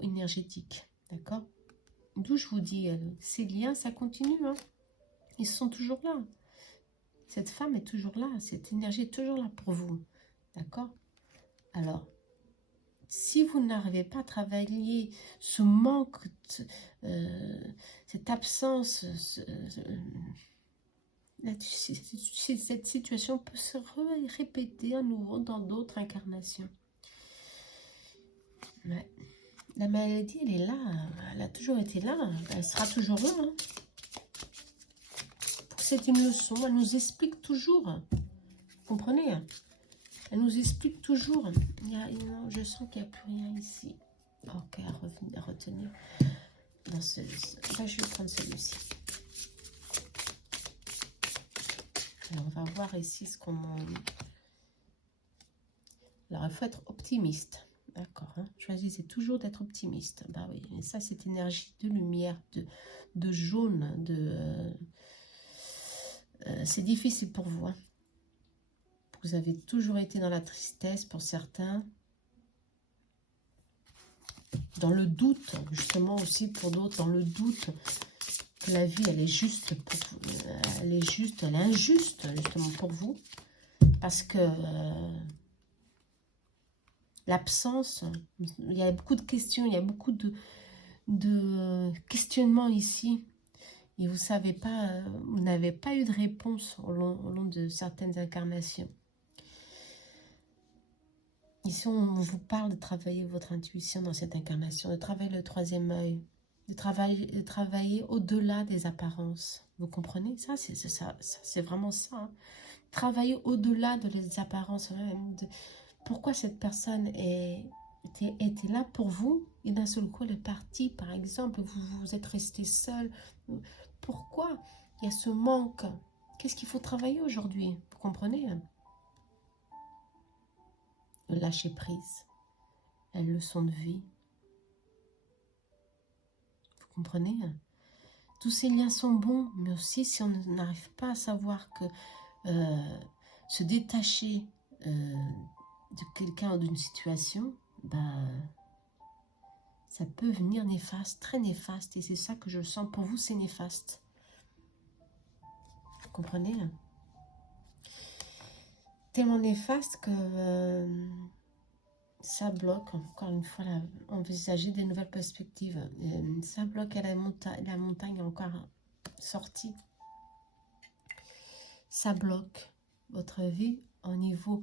énergétique. D'accord? D'où je vous dis, ces liens, ça continue. Hein? Ils sont toujours là. Cette femme est toujours là. Cette énergie est toujours là pour vous. D'accord? Alors, si vous n'arrivez pas à travailler ce manque, cette absence, cette situation peut se répéter à nouveau dans d'autres incarnations. Ouais. La maladie, elle est là. Elle a toujours été là. Elle sera toujours là. Hein. C'est une leçon. Elle nous explique toujours. Vous comprenez? Elle nous explique toujours. Je sens qu'il n'y a plus rien ici. Ok, à retenir. Dans celui-ci. Là, je vais prendre celui-ci. Alors, on va voir ici ce qu'on... Alors, il faut être optimiste. D'accord. Hein? Choisissez toujours d'être optimiste. Bah oui, et ça, cette énergie de lumière, de jaune, c'est difficile pour vous. Hein? Vous avez toujours été dans la tristesse pour certains. Dans le doute, justement aussi pour d'autres, dans le doute que la vie, elle est juste, elle est injuste justement pour vous. Parce que l'absence, il y a beaucoup de questions, il y a beaucoup de questionnements ici. Et vous savez pas, vous n'avez pas eu de réponse au long de certaines incarnations. Ici, on vous parle de travailler votre intuition dans cette incarnation, de travailler le troisième œil, de travailler au-delà des apparences. Vous comprenez? Ça, c'est vraiment ça. Hein. Travailler au-delà des apparences. Pourquoi cette personne était là pour vous et d'un seul coup, elle est partie, par exemple, vous êtes resté seul. Pourquoi il y a ce manque? Qu'est-ce qu'il faut travailler aujourd'hui? Vous comprenez? de lâcher prise, la leçon de vie. Vous comprenez? Tous ces liens sont bons, mais aussi si on n'arrive pas à savoir que se détacher de quelqu'un ou d'une situation, ça peut venir néfaste, très néfaste, et c'est ça que je sens pour vous, c'est néfaste. Vous comprenez? Tellement néfaste que ça bloque, encore une fois, envisager des nouvelles perspectives. Ça bloque à la montagne encore sortie. Ça bloque votre vie au niveau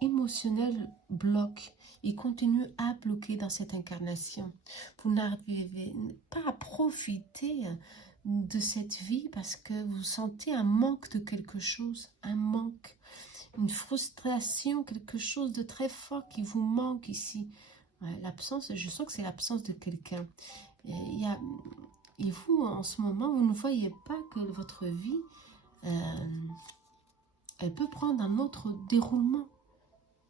émotionnel, bloque. Il continue à bloquer dans cette incarnation. Vous n'arrivez pas à profiter de cette vie parce que vous sentez un manque de quelque chose, un manque, une frustration, quelque chose de très fort qui vous manque ici. Ouais, l'absence, je sens que c'est l'absence de quelqu'un. Et vous, en ce moment, vous ne voyez pas que votre vie, elle peut prendre un autre déroulement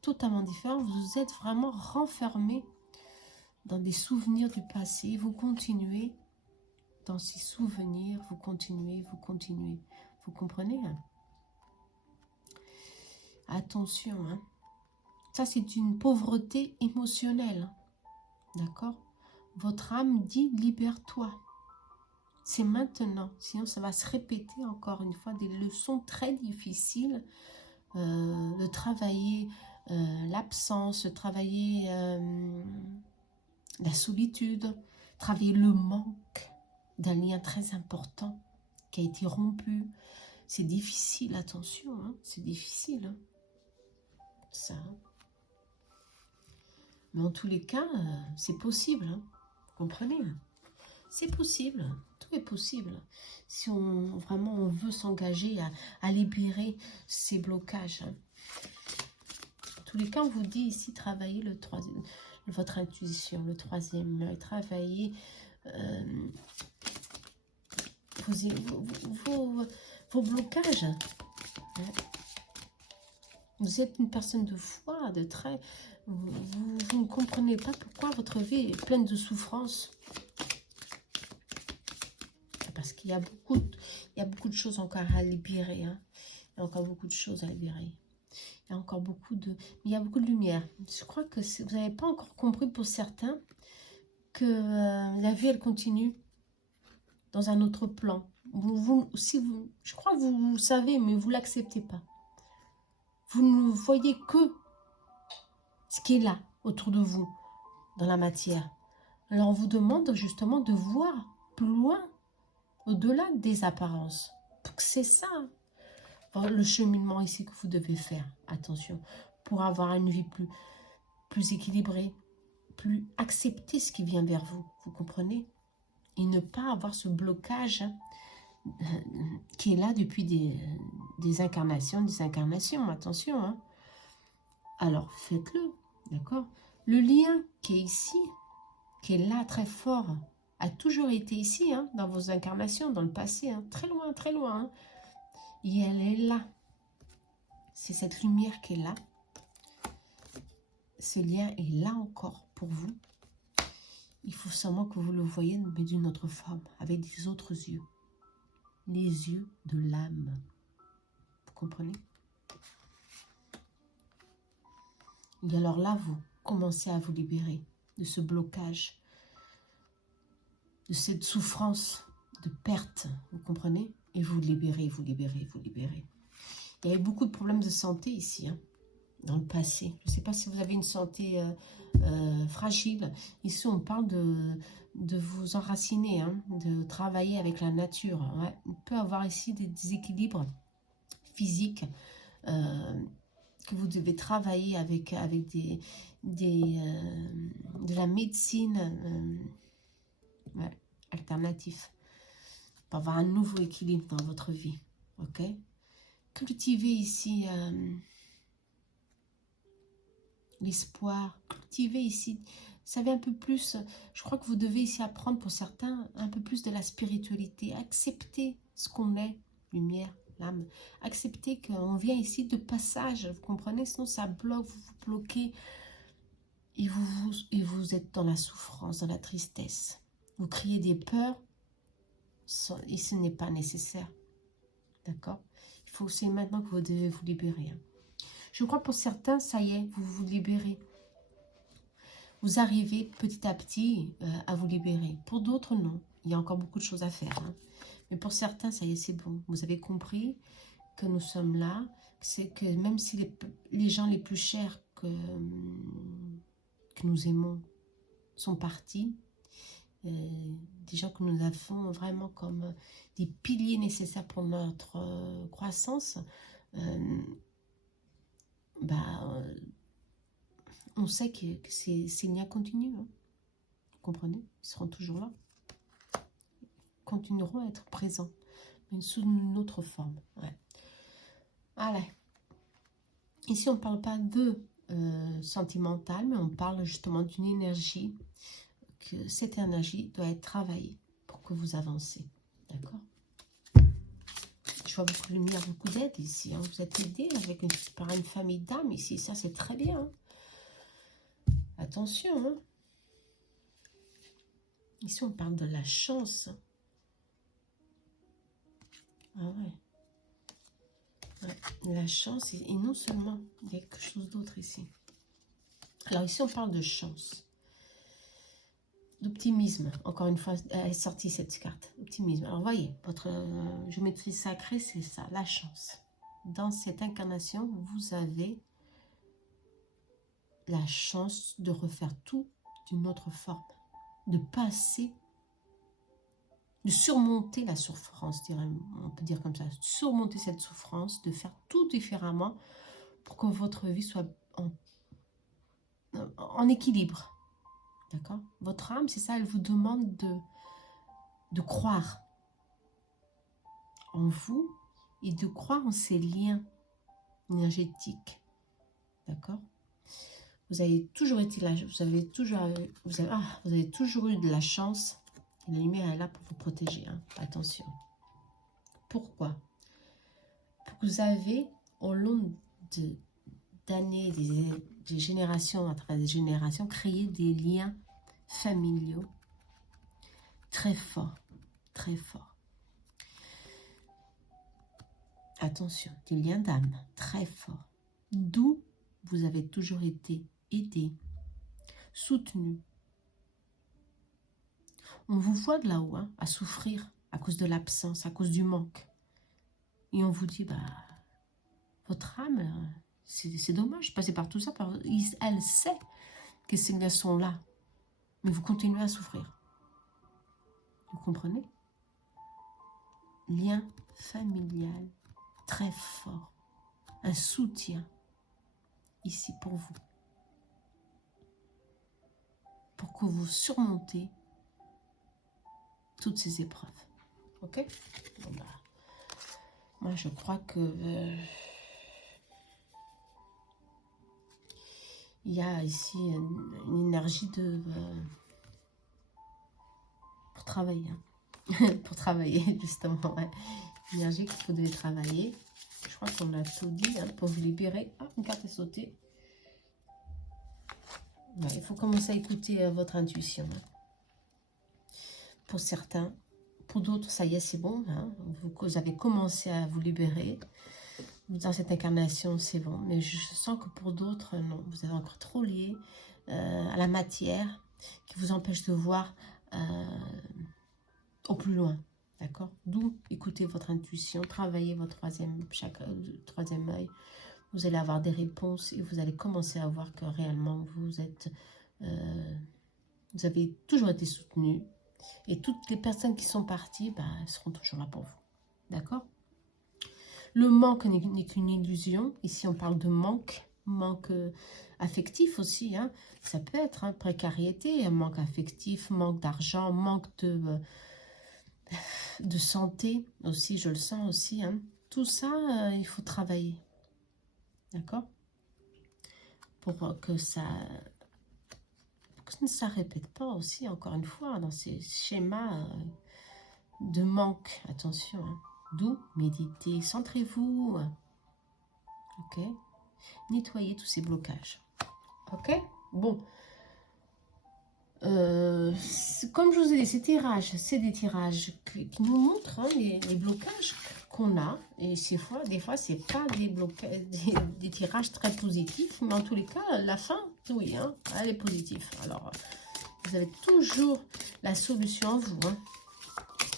totalement différent. Vous êtes vraiment renfermé dans des souvenirs du passé. Vous continuez dans ces souvenirs, vous continuez. Vous comprenez? Attention, hein. Ça c'est une pauvreté émotionnelle. D'accord? Votre âme dit libère-toi. C'est maintenant, sinon ça va se répéter encore une fois, des leçons très difficiles de travailler l'absence, de travailler la solitude, travailler le manque d'un lien très important qui a été rompu. C'est difficile, attention, hein, c'est difficile, hein, ça. Mais en tous les cas, c'est possible, hein, vous comprenez? C'est possible, tout est possible. Si vraiment on veut s'engager à libérer ces blocages. En tous les cas, on vous dit ici, travaillez votre intuition, le troisième œil, travaillez vos blocages. Vous êtes une personne de foi, de très... Vous ne comprenez pas pourquoi votre vie est pleine de souffrances. Parce qu'il y a beaucoup de choses encore à libérer. Hein. Il y a encore beaucoup de choses à libérer. Il y a encore beaucoup de... Il y a beaucoup de lumière. Je crois que vous n'avez pas encore compris pour certains que la vie, elle continue dans un autre plan. Je crois que vous savez, mais vous ne l'acceptez pas. Vous ne voyez que ce qui est là, autour de vous, dans la matière. Alors, on vous demande justement de voir plus loin, au-delà des apparences. C'est ça, le cheminement ici que vous devez faire. Attention, pour avoir une vie plus équilibrée, plus accepter ce qui vient vers vous. Vous comprenez? Et ne pas avoir ce blocage qui est là depuis des incarnations, attention. Hein. Alors, faites-le, d'accord? Le lien qui est ici, qui est là, très fort, a toujours été ici, hein, dans vos incarnations, dans le passé, hein, très loin, hein. Et elle est là. C'est cette lumière qui est là. Ce lien est là encore pour vous. Il faut seulement que vous le voyez, mais d'une autre forme, avec des autres yeux. Les yeux de l'âme. Vous comprenez? Et alors là, vous commencez à vous libérer de ce blocage, de cette souffrance, de perte, vous comprenez? Et vous libérez. Il y a eu beaucoup de problèmes de santé ici, hein, dans le passé. Je ne sais pas si vous avez une santé fragile. Ici, on parle de vous enraciner, hein, de travailler avec la nature. Ouais. On peut avoir ici des déséquilibres physiques que vous devez travailler avec de la médecine alternative pour avoir un nouveau équilibre dans votre vie. Ok? Cultivez ici l'espoir. Cultivez ici, vous savez, un peu plus. Je crois que vous devez ici apprendre pour certains un peu plus de la spiritualité. Accepter ce qu'on est. Lumière, l'âme. Acceptez qu'on vient ici de passage, vous comprenez? Sinon ça bloque, vous vous bloquez et vous êtes dans la souffrance, dans la tristesse. Vous criez des peurs et ce n'est pas nécessaire. D'accord? C'est maintenant que vous devez vous libérer. Hein. Je crois pour certains, ça y est, vous vous libérez. Vous arrivez petit à petit à vous libérer. Pour d'autres, non. Il y a encore beaucoup de choses à faire. Hein. Mais pour certains, ça y est, c'est bon. Vous avez compris que nous sommes là. C'est que même si les gens les plus chers que nous aimons sont partis, des gens que nous avons vraiment comme des piliers nécessaires pour notre croissance, on sait que ces liens continuent. Hein. Vous comprenez? Ils seront toujours là. Ils continueront à être présents, mais sous une autre forme. Ouais. Allez. Ici, on ne parle pas de sentimental, mais on parle justement d'une énergie, que cette énergie doit être travaillée pour que vous avancez. D'accord? Je vois beaucoup de lumière, beaucoup d'aide ici. Hein. Vous êtes aidé par une famille d'âmes ici. Ça, c'est très bien. Hein. Attention. Hein. Ici, on parle de la chance. Ah ouais. Ouais. La chance, et non seulement, il y a quelque chose d'autre ici. Alors ici, on parle de chance. D'optimisme. Encore une fois, elle est sortie cette carte. Optimisme. Alors voyez, votre géométrie sacrée, c'est ça, la chance. Dans cette incarnation, vous avez la chance de refaire tout d'une autre forme. De passer, de surmonter la souffrance, on peut dire comme ça. Surmonter cette souffrance, de faire tout différemment pour que votre vie soit en équilibre. D'accord? Votre âme, c'est ça, elle vous demande de croire en vous et de croire en ces liens énergétiques. D'accord? Vous avez toujours été là, vous avez toujours eu de la chance. Et la lumière est là pour vous protéger. Hein. Attention. Pourquoi? Vous avez, au long d'années, des générations, à travers des générations, créé des liens familiaux très forts. Très forts. Attention, des liens d'âme très forts. D'où vous avez toujours été aidé, soutenu. On vous voit de là-haut, hein, à souffrir à cause de l'absence, à cause du manque. Et on vous dit, votre âme, c'est dommage, passer par tout ça. Elle sait que ces liens sont là, mais vous continuez à souffrir. Vous comprenez? Lien familial très fort, un soutien ici pour vous, pour que vous surmontez toutes ces épreuves. Ok? Bon, moi, je crois que il y a ici une énergie pour travailler. Hein. Pour travailler, justement. Ouais. Énergie qu'il faut devez travailler. Je crois qu'on a tout dit hein, pour vous libérer. Ah, une carte est sautée. Ouais, il faut commencer à écouter votre intuition. Hein. Pour certains, pour d'autres, ça y est, c'est bon. Hein. Vous avez commencé à vous libérer. Dans cette incarnation, c'est bon. Mais je sens que pour d'autres, non. Vous êtes encore trop liés à la matière qui vous empêche de voir au plus loin. D'accord? D'où écoutez votre intuition, travaillez votre troisième œil. Vous allez avoir des réponses et vous allez commencer à voir que réellement vous avez toujours été soutenu. Et toutes les personnes qui sont parties seront toujours là pour vous. D'accord? Le manque n'est qu'une illusion. Ici, on parle de manque affectif aussi. Hein. Ça peut être hein, précarité, un manque affectif, manque d'argent, manque de santé aussi, je le sens aussi. Hein. Tout ça, il faut travailler. D'accord? Pour que ça ne se répète pas aussi, encore une fois, dans ces schémas de manque. Attention. Hein. D'où méditez, centrez-vous. Ok? Nettoyez tous ces blocages. Ok? Bon. Comme je vous ai dit, ces tirages, c'est des tirages qui nous montrent les blocages qu'on a. Et des fois, c'est pas des blocages, des tirages très positifs, mais en tous les cas, la fin, oui, hein, elle est positive. Alors, vous avez toujours la solution en vous, hein,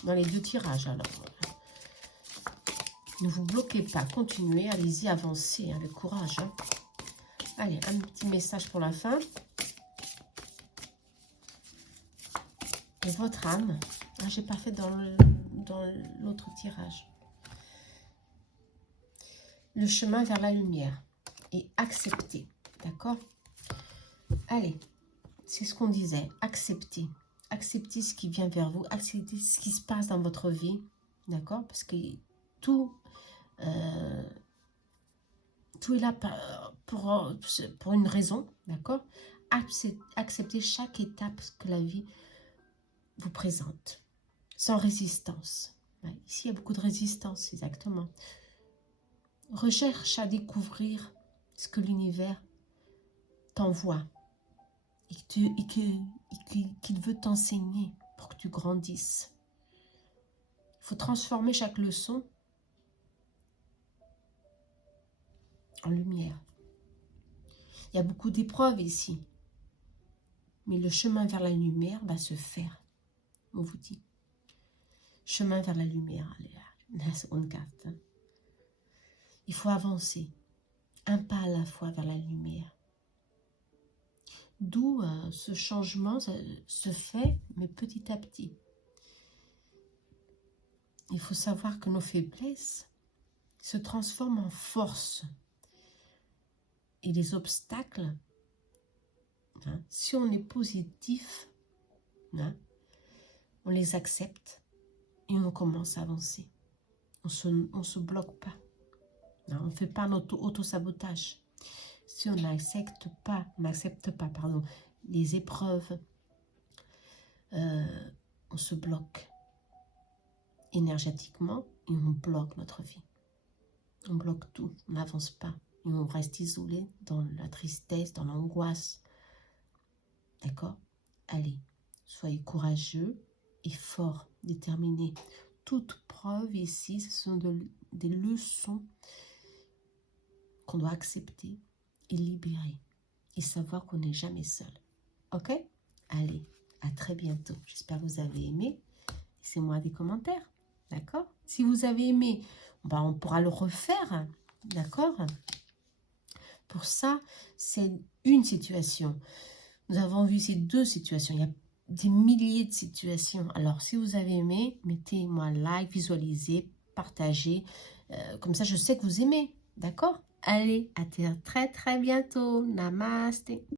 dans les deux tirages. Alors, ne vous bloquez pas, continuez, allez-y, avancez, hein, avec courage. Hein. Allez, un petit message pour la fin. Et votre âme, ah, j'ai pas fait dans l'autre tirage. Le chemin vers la lumière et accepter, d'accord? Allez, c'est ce qu'on disait, accepter. Accepter ce qui vient vers vous, accepter ce qui se passe dans votre vie, d'accord? Parce que tout est là pour une raison, d'accord? Accepter chaque étape que la vie vous présente, sans résistance. Ouais, ici, il y a beaucoup de résistance, exactement. Recherche à découvrir ce que l'univers t'envoie et qu'il veut t'enseigner pour que tu grandisses. Il faut transformer chaque leçon en lumière. Il y a beaucoup d'épreuves ici, mais le chemin vers la lumière va se faire. On vous dit. Chemin vers la lumière. Allez, la seconde carte. Hein. Il faut avancer, un pas à la fois vers la lumière. D'où ce changement se fait, mais petit à petit. Il faut savoir que nos faiblesses se transforment en force. Et les obstacles, hein, si on est positif, hein, on les accepte et on commence à avancer. On se bloque pas. Hein, on ne fait pas l'auto-sabotage. Si on n'accepte pas, les épreuves, on se bloque énergétiquement et on bloque notre vie. On bloque tout, on n'avance pas et on reste isolé dans la tristesse, dans l'angoisse. D'accord? Allez, soyez courageux et fort, déterminé. Toute preuve ici, ce sont des leçons qu'on doit accepter et libérer et savoir qu'on n'est jamais seul. Ok? Allez, à très bientôt. J'espère que vous avez aimé. Laissez-moi des commentaires. D'accord? Si vous avez aimé, on pourra le refaire. D'accord? Pour ça, c'est une situation. Nous avons vu ces deux situations. Il y a des milliers de situations. Alors, si vous avez aimé, mettez-moi like, visualisez, partagez. Comme ça, je sais que vous aimez. D'accord? Allez, à très très bientôt. Namasté.